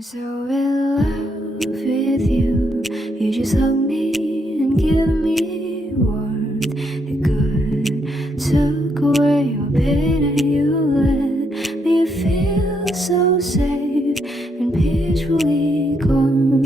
So in love with you, you just hug me and give me warmth. The good took away your pain and you let me feel so safe and peacefully calm.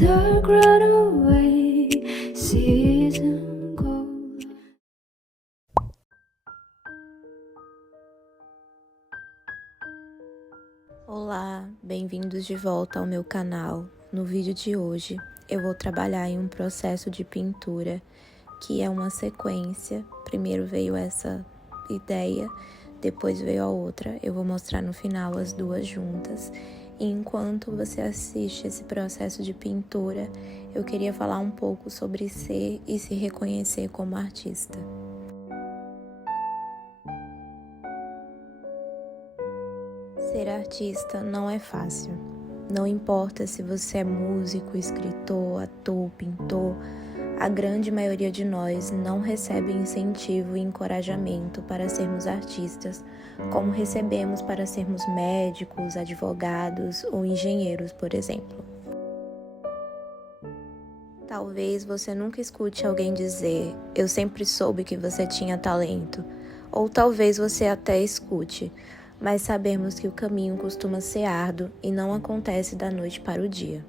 Dark run away, season cold. Olá, bem-vindos de volta ao meu canal. No vídeo de hoje eu vou trabalhar em um processo de pintura que é uma sequência. Primeiro veio essa ideia, depois veio a outra. Eu vou mostrar no final as duas juntas. E enquanto você assiste esse processo de pintura, eu queria falar um pouco sobre ser e se reconhecer como artista. Ser artista não é fácil. Não importa se você é músico, escritor, ator, pintor, a grande maioria de nós não recebe incentivo e encorajamento para sermos artistas, como recebemos para sermos médicos, advogados ou engenheiros, por exemplo. Talvez você nunca escute alguém dizer: "Eu sempre soube que você tinha talento", ou talvez você até escute, mas sabemos que o caminho costuma ser árduo e não acontece da noite para o dia.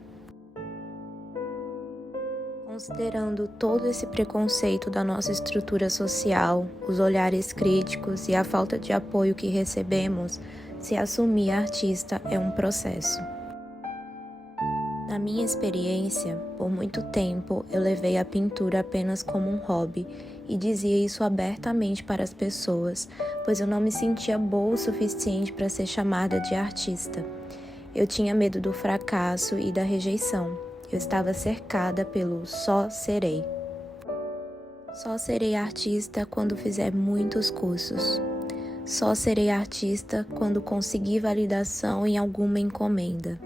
Considerando todo esse preconceito da nossa estrutura social, os olhares críticos e a falta de apoio que recebemos, se assumir artista é um processo. Na minha experiência, por muito tempo eu levei a pintura apenas como um hobby e dizia isso abertamente para as pessoas, pois eu não me sentia boa o suficiente para ser chamada de artista. Eu tinha medo do fracasso e da rejeição. Eu estava cercada pelo só serei. Só serei artista quando fizer muitos cursos. Só serei artista quando conseguir validação em alguma encomenda.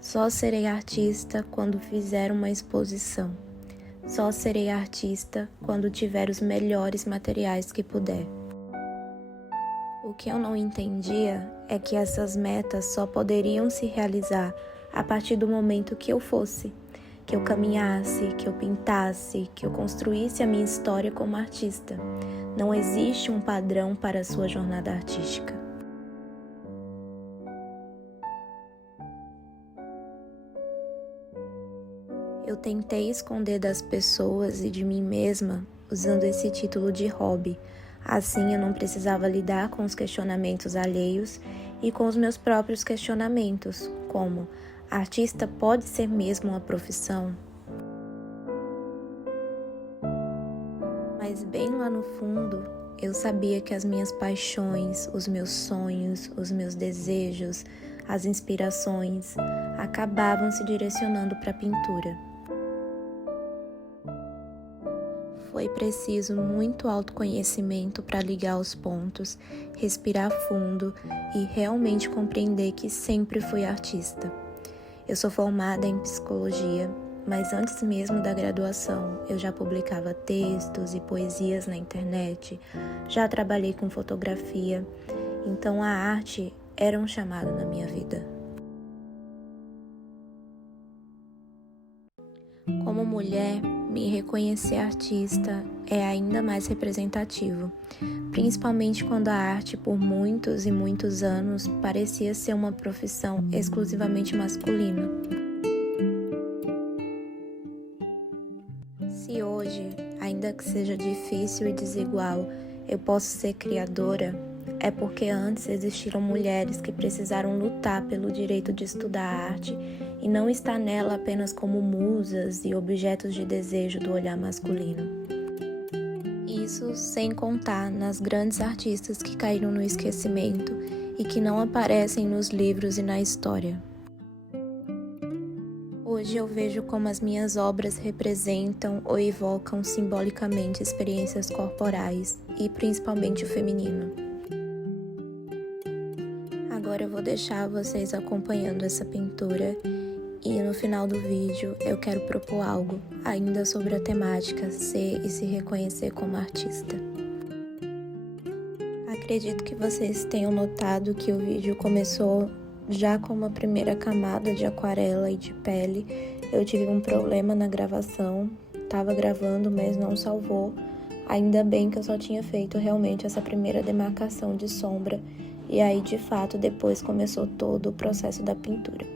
Só serei artista quando fizer uma exposição. Só serei artista quando tiver os melhores materiais que puder. O que eu não entendia é que essas metas só poderiam se realizar a partir do momento que eu fosse, que eu caminhasse, que eu pintasse, que eu construísse a minha história como artista. Não existe um padrão para a sua jornada artística. Eu tentei esconder das pessoas e de mim mesma usando esse título de hobby. Assim eu não precisava lidar com os questionamentos alheios e com os meus próprios questionamentos, como: artista pode ser mesmo uma profissão? Mas bem lá no fundo, eu sabia que as minhas paixões, os meus sonhos, os meus desejos, as inspirações acabavam se direcionando para a pintura. Foi preciso muito autoconhecimento para ligar os pontos, respirar fundo e realmente compreender que sempre fui artista. Eu sou formada em psicologia, mas antes mesmo da graduação eu já publicava textos e poesias na internet, já trabalhei com fotografia, então a arte era um chamado na minha vida. Como mulher, me reconhecer artista é ainda mais representativo, principalmente quando a arte por muitos e muitos anos parecia ser uma profissão exclusivamente masculina. Se hoje, ainda que seja difícil e desigual, eu posso ser criadora, é porque antes existiram mulheres que precisaram lutar pelo direito de estudar arte e não estar nela apenas como musas e objetos de desejo do olhar masculino. Isso sem contar nas grandes artistas que caíram no esquecimento e que não aparecem nos livros e na história. Hoje eu vejo como as minhas obras representam ou evocam simbolicamente experiências corporais e principalmente o feminino. Agora eu vou deixar vocês acompanhando essa pintura e no final do vídeo eu quero propor algo ainda sobre a temática ser e se reconhecer como artista. Acredito que vocês tenham notado que o vídeo começou Já com a primeira camada de aquarela e de pele, eu tive um problema na gravação. Tava gravando, mas não salvou. Ainda bem que eu só tinha feito realmente essa primeira demarcação de sombra. E aí, de fato, depois começou todo o processo da pintura.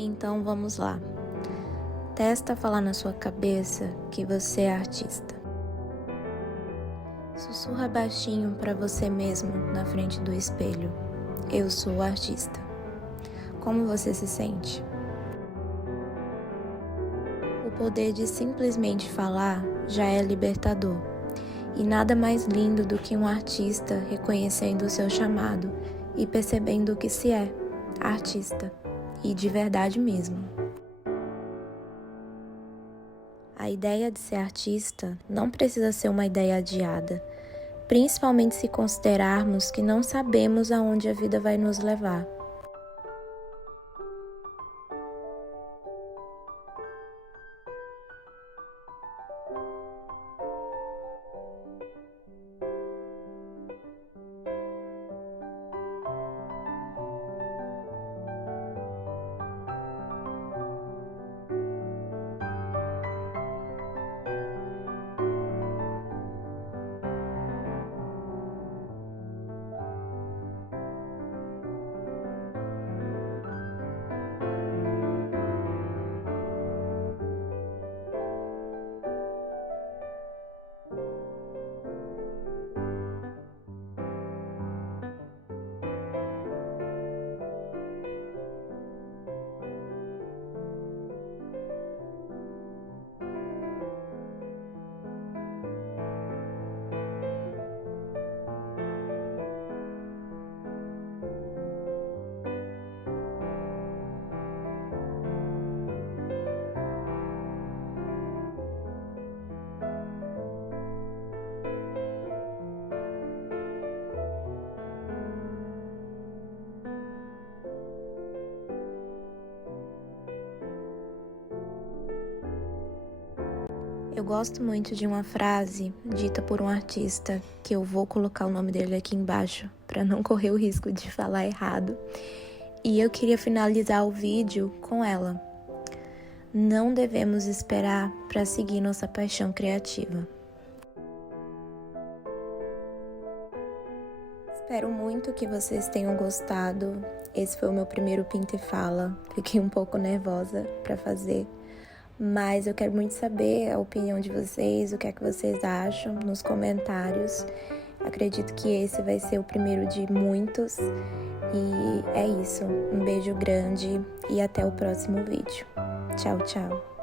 Então vamos lá. Testa falar na sua cabeça que você é artista. Sussurra baixinho para você mesmo na frente do espelho. Eu sou artista. Como você se sente? O poder de simplesmente falar já é libertador. E nada mais lindo do que um artista reconhecendo o seu chamado e percebendo que se é artista. E de verdade mesmo. A ideia de ser artista não precisa ser uma ideia adiada. principalmente se considerarmos que não sabemos aonde a vida vai nos levar. Eu gosto muito de uma frase dita por um artista, que eu vou colocar o nome dele aqui embaixo, para não correr o risco de falar errado. E eu queria finalizar o vídeo com ela. Não devemos esperar para seguir nossa paixão criativa. Espero muito que vocês tenham gostado. Esse foi o meu primeiro Pinta e Fala. Fiquei um pouco nervosa para fazer. Mas eu quero muito saber a opinião de vocês, o que é que vocês acham nos comentários. Acredito que esse vai ser o primeiro de muitos. E é isso. Um beijo grande e até o próximo vídeo. Tchau, tchau.